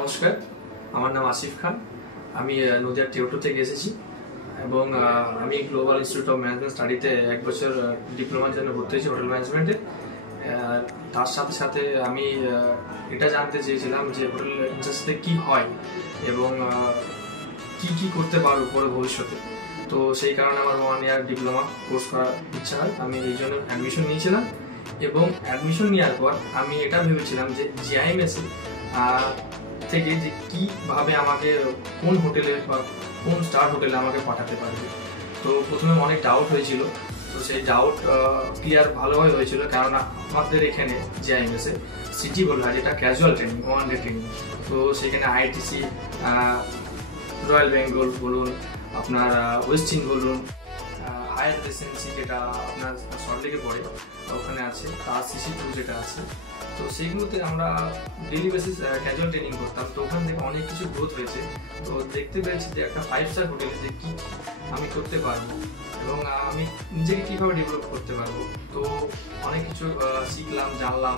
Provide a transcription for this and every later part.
নমস্কার, আমার নাম আসিফ খান। আমি নদিয়ার টিওটো থেকে এসেছি এবং আমি গ্লোবাল ইনস্টিটিউট অফ ম্যানেজমেন্ট স্টাডিতে 1 বছর ডিপ্লোমার জন্য ভর্তি হয়েছি হোটেল ম্যানেজমেন্টে। তার সাথে সাথে আমি এটা জানতে চেয়েছিলাম যে হোটেল ইন্ডাস্ট্রিতে কী হয় এবং কি কি করতে পারবো পরে ভবিষ্যতে। তো সেই কারণে আমার 1 ইয়ার ডিপ্লোমা কোর্স করার ইচ্ছা হয়। আমি এই জন্য অ্যাডমিশন নিয়েছিলাম এবং অ্যাডমিশন নেওয়ার পর আমি এটা ভেবেছিলাম যে জিআইএমএসে থেকে যে কীভাবে আমাকে কোন হোটেলে বা কোন স্টার হোটেলে আমাকে পাঠাতে পারবে। তো প্রথমে অনেক ডাউট হয়েছিল, তো সেই ডাউট ক্লিয়ার ভালোভাবে হয়েছিল, কেননা আমাদের এখানে জিআইএমএসে সিটি বলা হয় যেটা ক্যাজুয়াল ট্রেনিং, 1 ডে ট্রেনিং। তো সেখানে আইটিসি, রয়্যাল বেঙ্গল বলুন, আপনার ওয়েস্টিন বলুন, হায়ার রেসিডেন্সি যেটা আপনার সল্টলেকে পড়ে ওখানে আছে, তার সিসি2 যেটা আছে। তো সেইগুলোতে আমরা ডেলি বেসিস ক্যাজুয়াল ট্রেনিং করতাম। তো ওখান থেকে অনেক কিছু গ্রোথ হয়েছে। তো দেখতে পেয়েছি যে একটা 5 স্টার হোটেলে যে কী আমি করতে পারবো এবং আমি নিজেকে কীভাবে ডেভেলপ করতে পারবো। তো অনেক কিছু শিখলাম, জানলাম।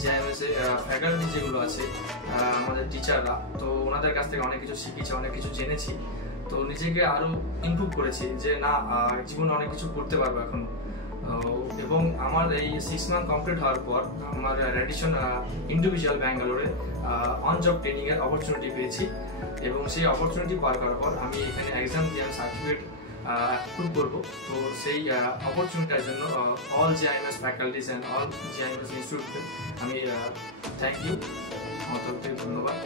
জিআইএমএসে ফ্যাকাল্টি যেগুলো আছে, আমাদের টিচাররা, তো ওনাদের কাছ থেকে অনেক কিছু শিখেছি, অনেক কিছু জেনেছি। তো নিজেকে আরও ইমপ্রুভ করেছি যে না, জীবনে অনেক কিছু করতে পারবো এখন। এবং আমার এই 6 মান্থ কমপ্লিট হওয়ার পর আমার রেডিশন ইন্ডিভিজুয়াল ব্যাঙ্গালোরে অন জব ট্রেনিংয়ের অপরচুনিটি পেয়েছি এবং সেই অপরচুনিটি পাওয়ার করার পর আমি এখানে এক্সাম দিয়ে আমি সার্টিফিকেট অ্যাপ্রুভ করবো। তো সেই অপরচুনিটির জন্য অল জিআইএমএস ফ্যাকাল্টিজ অ্যান্ড অল জিআইএমএস ইনস্টিটিউটকে আমি থ্যাংক ইউ, আমার তরফ থেকে ধন্যবাদ।